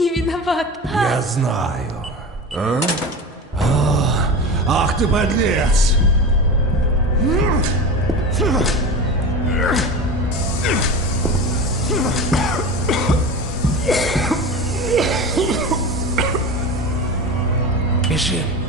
не виноват. Я знаю. Ах ты подлец! Бежим.